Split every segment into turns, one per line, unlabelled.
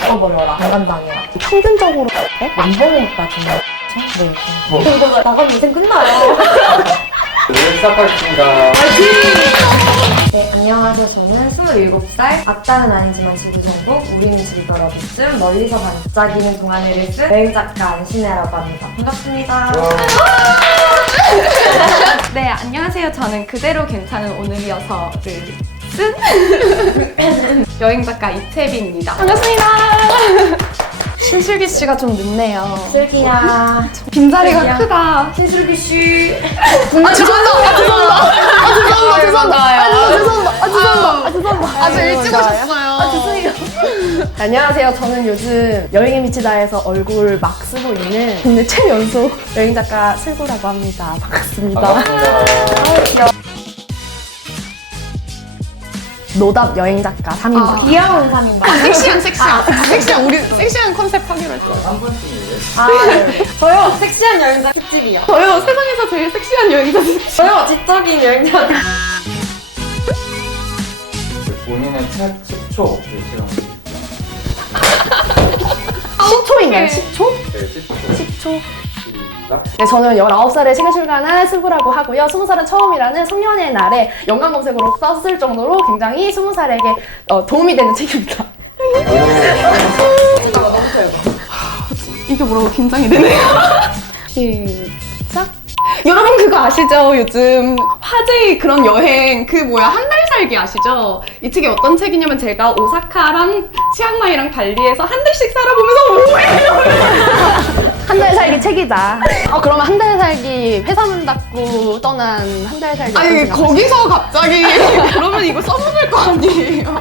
죽어버려라, 강간당해라.
평균적으로
연봉까지는 네. 이거 나가면 인생 끝나요.
시작하겠습니다.
네, 안녕하세요. 저는 27살, 악당은 아니지만 지구정복, 우리는 즐겨라부쯤 멀리서 반짝이는 동안을 쓴 여행작가 안신혜라고 합니다. 반갑습니다.
네, 안녕하세요. 저는 그대로 괜찮은 오늘이어서를 쓴 여행작가 이채빈입니다. 반갑습니다. 신슬기 씨가 좀 늦네요.
슬기야.
빈자리가
슬기야.
크다.
신슬기 씨.
아주 일찍 오셨어요.
죄송해요. 안녕하세요. 저는 요즘 여행에 미치다에서 얼굴 막 쓰고 있는 국내 최연소 여행작가 슬구라고 합니다. 반갑습니다.
반갑습니다.
노답 여행작가 3인방.
귀여운 3인방.
섹시한 우리 섹시한 컨셉 하기로 했죠.
한 번쯤이에요.
아, 네. 저요, 섹시한 여행자 특집이요.
저요 세상에서 제일 섹시한 여행자.
저요, 지적인 여행자.
본인의 책 10초 시간.
10초인가요? 10초?
네, 10초.
10초.
시작.
네, 저는 19살에 책을 출간한 슬구라고 하고요. 20살은 처음이라는 성년의 날에 연관 검색으로 떴을 정도로 굉장히 20살에게 도움이 되는 책입니다.
이게 뭐라고 긴장이 되네요. 시작. 여러분 그거 아시죠? 요즘 화제의 그런 여행 한 달 살기 아시죠? 이 책이 어떤 책이냐면 제가 오사카랑 치앙마이랑 발리에서 한 달씩 살아보면서
한 달 살기 책이다. 그러면 한 달 살기 회사 문 닫고 떠난 한 달 살기
아니
어떤 생각
거기서 갑자기 그러면 이거 써먹을 거 아니에요.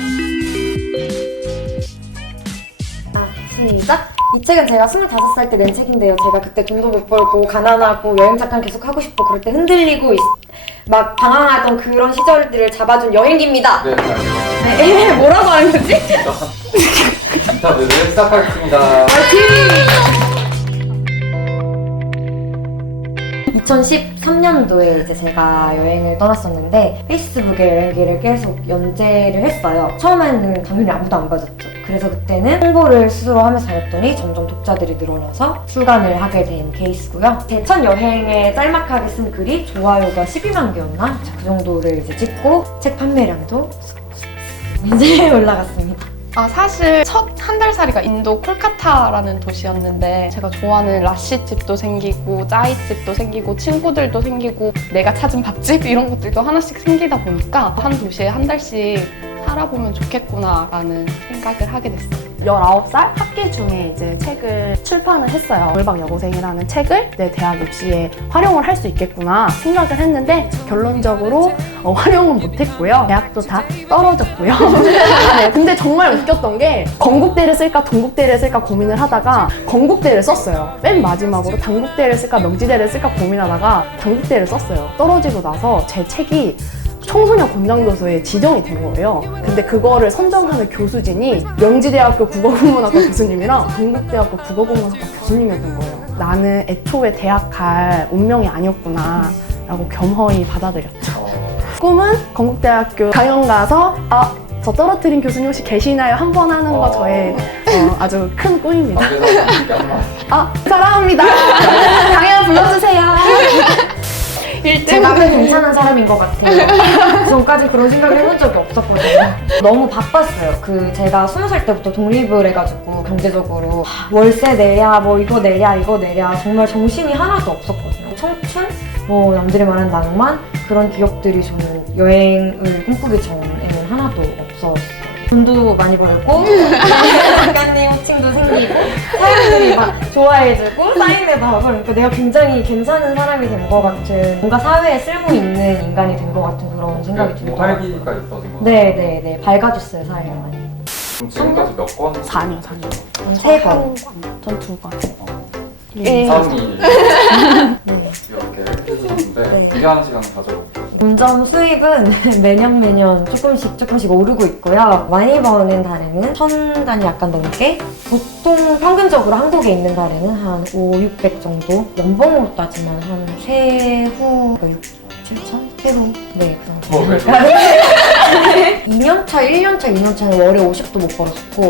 시작! 이 책은 제가 25살 때 낸 책인데요. 제가 그때 돈도 못 벌고 가난하고 여행 잠깐 계속 하고 싶고 그럴 때 흔들리고 막 방황하던 그런 시절들을 잡아준 여행기입니다.
네, 자,
네, 뭐라고 하는 거지?
네, 시작하겠습니다.
2013년도에 이제 제가 여행을 떠났었는데 페이스북에 여행기를 계속 연재를 했어요. 처음에는 당연히 아무도 안 봐줬죠. 그래서 그때는 홍보를 스스로 하면서 다녔더니 점점 독자들이 늘어나서 출간을 하게 된 케이스고요. 제 첫 여행에 짤막하게 쓴 글이 좋아요가 12만 개였나? 그 정도를 이제 찍고 책 판매량도 이제 올라갔습니다.
사실 첫 한 달 살이가 인도 콜카타라는 도시였는데 제가 좋아하는 라시집도 생기고 짜이집도 생기고 친구들도 생기고 내가 찾은 밥집 이런 것들도 하나씩 생기다 보니까 한 도시에 한 달씩 살아보면 좋겠구나라는 생각을 하게 됐어요.
19살 학기 중에 이제 책을 출판을 했어요. 월박 여고생이라는 책을 내 대학 입시에 활용을 할 수 있겠구나 생각을 했는데 결론적으로 활용은 못했고요. 대학도 다 떨어졌고요. 네, 근데 정말 웃겼던 게 건국대를 쓸까 동국대를 쓸까 고민을 하다가 건국대를 썼어요. 맨 마지막으로 당국대를 쓸까 명지대를 쓸까 고민하다가 당국대를 썼어요. 떨어지고 나서 제 책이 청소년 권장도서에 지정이 된 거예요. 근데 그거를 선정하는 교수진이 명지대학교 국어국문학과 교수님이랑 동국대학교 국어국문학과 교수님이었던 거예요. 나는 애초에 대학 갈 운명이 아니었구나 라고 겸허히 받아들였죠. 꿈은 건국대학교 강연 가서 저 떨어뜨린 교수님 혹시 계시나요? 한 번 하는 거 저의 아주 큰 꿈입니다. 사랑합니다. 강연 불러주세요.
제가 꽤 괜찮은 사람인 것 같아요. 전까지 그런 생각을 해본 적이 없었거든요. 너무 바빴어요. 제가 20살 때부터 독립을 해가지고 경제적으로 월세 내야 뭐 이거 내야 정말 정신이 하나도 없었거든요. 청춘? 남들이 말하는 낭만? 그런 기억들이 저는 여행을 꿈꾸기 전에는 하나도 없었어요. 돈도 많이 벌고 작가님 호칭도 생기고 사람들이 막 좋아해주고 사인해달라고 그러니까 내가 굉장히 괜찮은 사람이 된 것 같은 뭔가 사회에 쓸모 있는 인간이 된 것 같은 그런 생각이 들더라고요.
활기가 있어진 거.
네네네 밝아졌어요 사회가 많이.
그럼 지금까지 몇 권?
4년.
3번.
전 2번.
3, 2, 이렇게 해주셨는데
네.
기대하는 시간 가져볼게요.
본점 수입은 매년 조금씩 오르고 있고요. 많이 버는 달에는 1,000단이 약간 넘게, 보통 평균적으로 한국에 있는 달에는 한 500-600 정도, 연봉으로 따지면 한 세후 6-7천? 세후? 네, 그 정도. 2년차, 1년차, 2년차는 월에 50도 못 벌었었고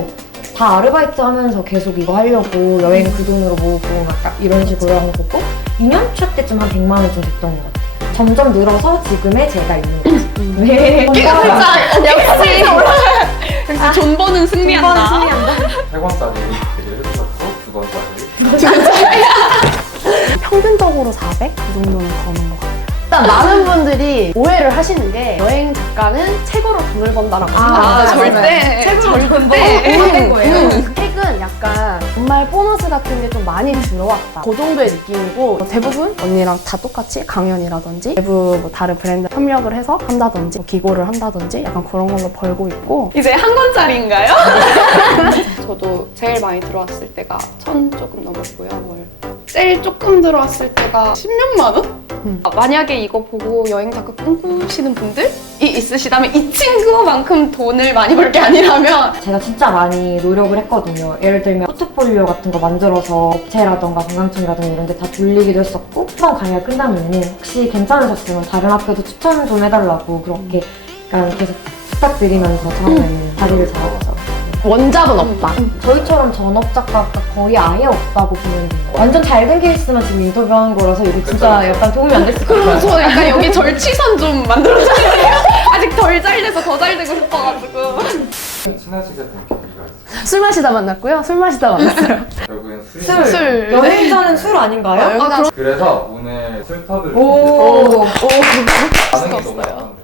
다 아르바이트 하면서 계속 이거 하려고 여행 그 돈으로 모으고 막 딱 이런 식으로 한 거고 2년차 때쯤 한 100만 원 좀 됐던 것 같아요. 점점 늘어서 지금의 제가 있는 거죠. 네.
역시 역시 돈 버는 승리한다.
승리한다.
3권짜리 되게 해주셨고 2권짜리
평균적으로 400? 그 정도는 버는 것 같아요. 일단 많은 분들이 오해를 하시는 게 여행 작가는 책으로 돈을 번다라고
아,
생각하시면
절대.
절대 거예요.
책은 약간 정말 보너스 같은 게 좀 많이 들어왔다. 그 정도의 느낌이고 대부분 언니랑 다 똑같이 강연이라든지 외부 뭐 다른 브랜드 협력을 해서 한다든지 뭐 기고를 한다든지 약간 그런 걸로 벌고 있고
이제 한 권짜리인가요? 저도 제일 많이 들어왔을 때가 1,000 조금 넘었고요. 제일 조금 들어왔을 때가 16만 원? 만약에 이거 보고 여행 작가 꿈꾸시는 분들이 있으시다면 이 친구만큼 돈을 많이 벌 게 아니라면
제가 진짜 많이 노력을 했거든요. 예를 들면 포트폴리오 같은 거 만들어서 업체라던가 관광청이라던가 이런 데 다 돌리기도 했었고 한번 강의가 끝나면은 혹시 괜찮으셨으면 다른 학교도 추천 좀 해달라고 그렇게 약간 계속 부탁드리면서 처음에는 자리를 잡았죠.
원작은 없다.
저희처럼 전업 작가가 거의 아예 없다고 보면 돼요. 완전 잘 된 케이스만 지금 인터뷰하는 거라서 이게 진짜 약간 도움이 안 됐을 것
그럼
같아요.
저 약간 여기 절취선 좀 만들어주세요. 아직 덜 잘 돼서 더 잘 되고 싶어가지고.
친해지게 된 계기가 있어요.
술 마시다 만났고요. 술 마시다 만났어요.
결국엔
술.
술.
여행자는 술 아닌가요?
그래서 오늘 술터를
오.
반응이 너무
없어요.
좋았는데요.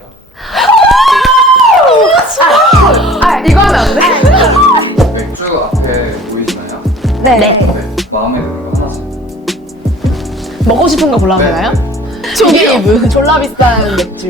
이거 하면 안 돼?
맥주 앞에 보이시나요?
네.
네. 마음에 드는 거 하나씩.
먹고 싶은 거 골라면 되나요? 조개이브 졸라 비싼 맥주.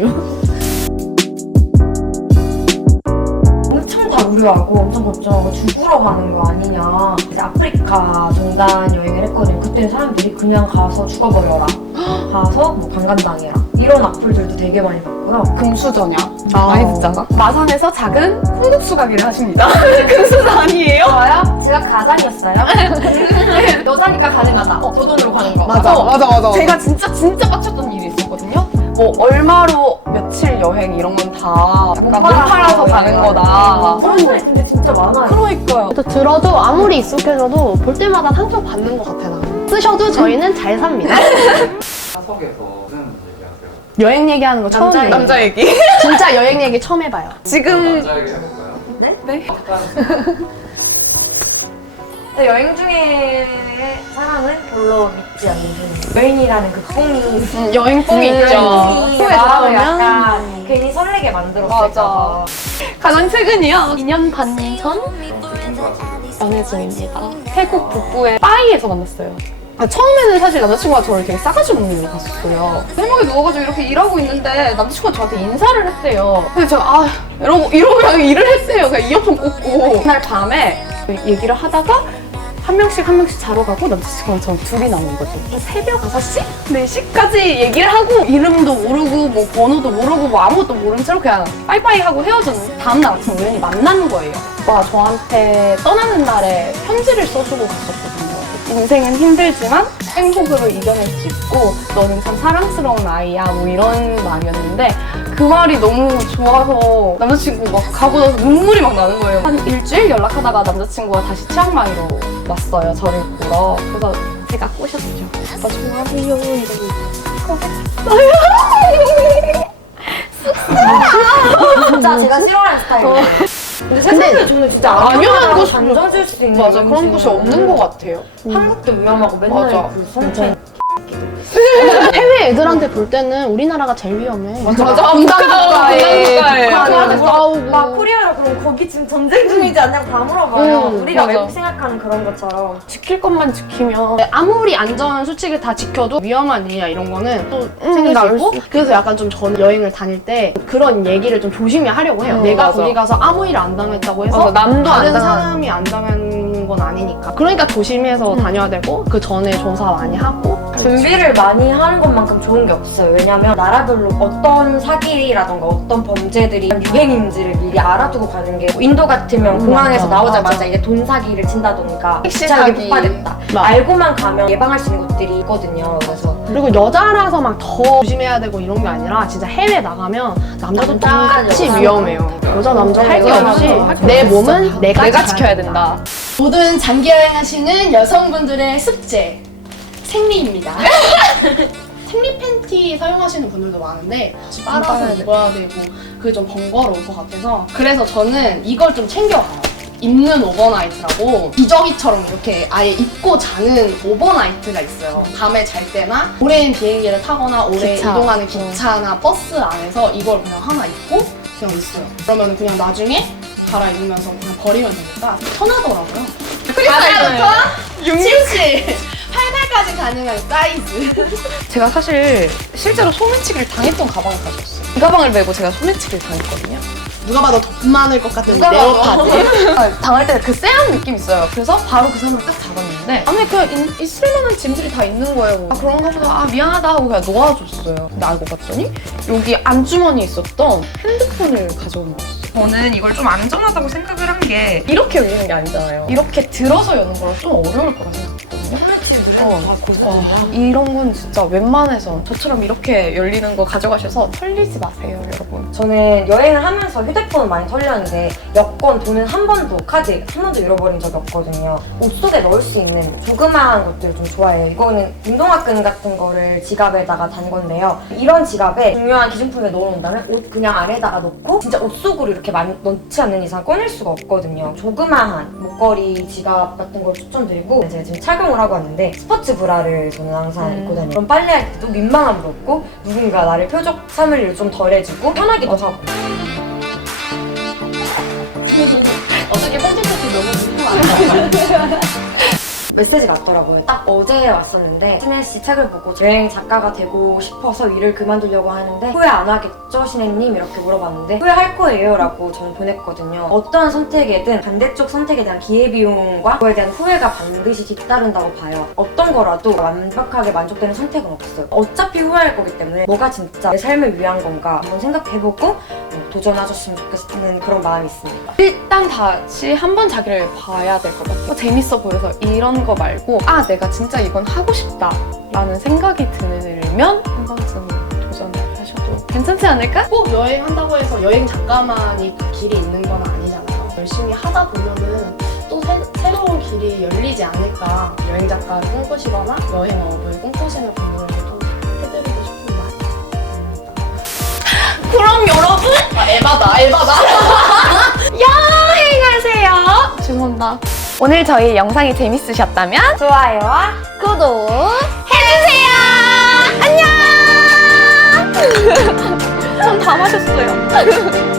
엄청 다 우려하고 엄청 걱정하고 죽으러 가는 거 아니냐. 이제 아프리카 종단 여행을 했거든요. 그때는 사람들이 그냥 가서 죽어버려라. 가서 뭐 강간당해라. 이런 악플들도 되게 많이 봤고요.
금수저냐?
아.
많이 듣잖아. 마산에서 작은 콩국수 가게를 하십니다. 금수저 아니에요?
저요? 제가 가장이었어요. 여자니까 가능하다. 저 돈으로 가는 거.
맞아. 제가 진짜 빡쳤던 일이 있었거든요. 뭐 얼마로 며칠 여행 이런 건 다 약간 못 팔아서 가는 거다.
사람들이 근데 진짜 많아요.
그러니까요.
또 들어도 아무리 익숙해져도 볼 때마다 상처 받는 것 같아 나. 쓰셔도 저희는 잘 삽니다.
사석에서 무슨 얘기하세요?
여행 얘기하는 거 처음 해요.
남자 얘기.
진짜 여행 얘기 처음 해봐요.
지금
남자에게 해볼까요?
네.
여행 중에 사랑은 별로 믿지 않는 편이에요. 여행이라는 그 꿈이
여행 뽕이 있죠.
후에 마음을 약간 괜히 설레게 만들었을까.
가장 최근이요. 2년 반 전
그럼 그 친구가 지금
연애 중입니다. 태국 북부의 파이에서 만났어요. 처음에는 사실 남자친구가 저를 되게 싸가지 없는 일로 갔었어요. 해먹에 누워가지고 이렇게 일하고 있는데 남자친구가 저한테 인사를 했대요. 근데 제가 이러고 그냥 일을 했어요. 그냥 이어폰 꽂고. 그날 밤에 얘기를 하다가 한 명씩 자러 가고 남자친구랑 저랑 둘이 남은 거죠. 새벽 5시? 4시까지 얘기를 하고 이름도 모르고 뭐 번호도 모르고 뭐 아무것도 모른 채로 그냥 빠이빠이 하고 헤어졌는데 다음날 아침 우연히 만나는 거예요. 와 저한테 떠나는 날에 편지를 써주고 갔었거든요. 인생은 힘들지만 행복으로 이겨낼 수 있고 너는 참 사랑스러운 아이야 뭐 이런 말이었는데 그 말이 너무 좋아서 남자친구 막 가고 나서 눈물이 막 나는 거예요. 한 일주일 연락하다가 남자친구가 다시 치앙마이로 왔어요. 저를 보러. 그래서 제가 꼬셨죠. 오빠 좋아해요 이러고
진짜 제가 싫어하는 스타일이에요. 근데 세상에 저는 진짜
당연한 곳이
던져줄 수 있는
맞아 그런 곳이 없는 것 같아요.
한국도 위험하고 맨날
맞아.
그 성추행.
해외 애들한테 볼 때는 우리나라가 제일 위험해.
맞아 분단국가에
북한한테 싸우고.
막 코리아로 그럼 거기 지금 전쟁 중이지 않냐고 다 물어봐요. 우리가
맞아.
외국 생각하는 그런 것처럼.
지킬 것만 지키면
아무리 안전 수칙을 다 지켜도 위험한 일이야 이런 거는 또 생길 수
나올
있고
수 있고.
그래서 약간 좀 저는 여행을 다닐 때 그런 얘기를 좀 조심히 하려고 해요. 내가
맞아.
거기 가서 아무 일 안 당했다고 해서
맞아, 남도 안
다른
당한.
사람이 안 당한 건 아니니까 하니까. 그러니까 조심해서 다녀야 되고 그 전에 조사 많이 하고.
준비를 많이 하는 것만큼 좋은 게 없어요. 왜냐면 나라별로 어떤 사기라던가 어떤 범죄들이 유행인지를 미리 알아두고 가는 게 인도 같으면 공항에서
맞아,
나오자마자
맞아.
이제 돈 사기를 친다던가
택시
기차역에
사기.
폭발했다.
맞아.
알고만 가면 예방할 수 있는 것들이 있거든요. 그래서
그리고 여자라서 막 더 조심해야 되고 이런 게 아니라 진짜 해외 나가면 남자도 똑같이
남자,
위험해요. 여자 남자 할 게
여자,
없이
남자 할게
내
없어.
몸은 내가
지켜야 된다.
모든 장기 여행하시는 여성분들의 숙제 생리입니다. 생리 팬티 사용하시는 분들도 많은데 빨아서
빨아야
입어야 되고 그게 좀 번거로울 것 같아서 그래서 저는 이걸 좀 챙겨가요. 입는 오버나이트라고 기저귀처럼 이렇게 아예 입고 자는 오버나이트가 있어요. 밤에 잘 때나 오랜 비행기를 타거나 오래
기차.
이동하는 기차나 버스 안에서 이걸 그냥 하나 입고 그냥 있어요. 그러면 그냥 나중에 갈아입으면서 그냥 버리면 되니까 편하더라고요. 바다부터 치우치 팔다까지 가능한 사이즈.
제가 사실 실제로 소매치기를 당했던 가방을 가져왔어요. 이 가방을 메고 제가 소매치기를 당했거든요.
누가 봐도 돈 많을 것 같은
누가
레오파드.
당할 때 그 쎄한 느낌 있어요. 그래서 바로 그 사람을 딱 잡았는데 아니 그냥 있을 만한 짐들이 다 있는 거예요. 아 그런가 보다. 아 미안하다 하고 그냥 놓아줬어요. 근데 알고 봤더니 여기 안주머니에 있었던 핸드폰을 가져온 거였어요. 저는 이걸 좀 안전하다고 생각을 한 게 이렇게 열리는 게 아니잖아요. 이렇게 들어서 여는 거랑 좀 어려울 거라 생각했거든요.
소매치기 누르는 거 고소하잖아.
이런 건 진짜 웬만해서 저처럼 이렇게 열리는 거 가져가셔서 털리지 마세요, 여러분.
저는 여행을 하면서 휴대폰을 많이 털렸는데 여권, 돈은 한 번도, 카드 한 번도 잃어버린 적이 없거든요. 옷 속에 넣을 수 있는 조그마한 것들을 좀 좋아해요. 이거는 운동화끈 같은 거를 지갑에다가 단 건데요. 이런 지갑에 중요한 기준품에 넣어놓는다면 옷 그냥 안에다가 넣고 진짜 옷 속으로 이렇게 많이 넣지 않는 이상 꺼낼 수가 없거든요. 조그마한 목걸이, 지갑 같은 걸 추천드리고 제가 지금 착용을 하고 왔는데 스포츠 브라를 저는 항상 입고 다녀요. 그럼 빨래할 때도 민망함도 없고 누군가 나를 표적 삼을 일을 좀 덜 해주고 편하기도 하고.
어떻게 편집할지 너무 궁금하다.
메시지가 왔더라고요. 딱 어제 왔었는데 신혜 씨 책을 보고 여행 작가가 되고 싶어서 일을 그만두려고 하는데 후회 안 하겠죠, 신혜님? 이렇게 물어봤는데 후회할 거예요 라고 저는 보냈거든요. 어떠한 선택이든 반대쪽 선택에 대한 기회비용과 그거에 대한 후회가 반드시 뒤따른다고 봐요. 어떤 거라도 완벽하게 만족되는 선택은 없어요. 어차피 후회할 거기 때문에 뭐가 진짜 내 삶을 위한 건가 한번 생각해보고 도전하셨으면 좋겠는 그런 마음이 있습니다.
일단 다시 한 번 자기를 봐야 될 것 같아요. 재밌어 보여서 이런 거 말고 아 내가 진짜 이건 하고 싶다 라는 생각이 들면 한 번쯤 도전을 하셔도 괜찮지 않을까?
꼭 여행한다고 해서 여행 작가만이 그 길이 있는 건 아니잖아요. 열심히 하다 보면은 또 새로운 길이 열리지 않을까. 여행 작가를 꿈꾸시거나 여행업을 꿈꾸시는 분들에게도 해드리고 싶은 말입니다.
그럼 여러분
에바다.
여행하세요. 죄송합니다. 오늘 저희 영상이 재밌으셨다면
좋아요와
구독 해주세요. 안녕. 전 다 마셨어요.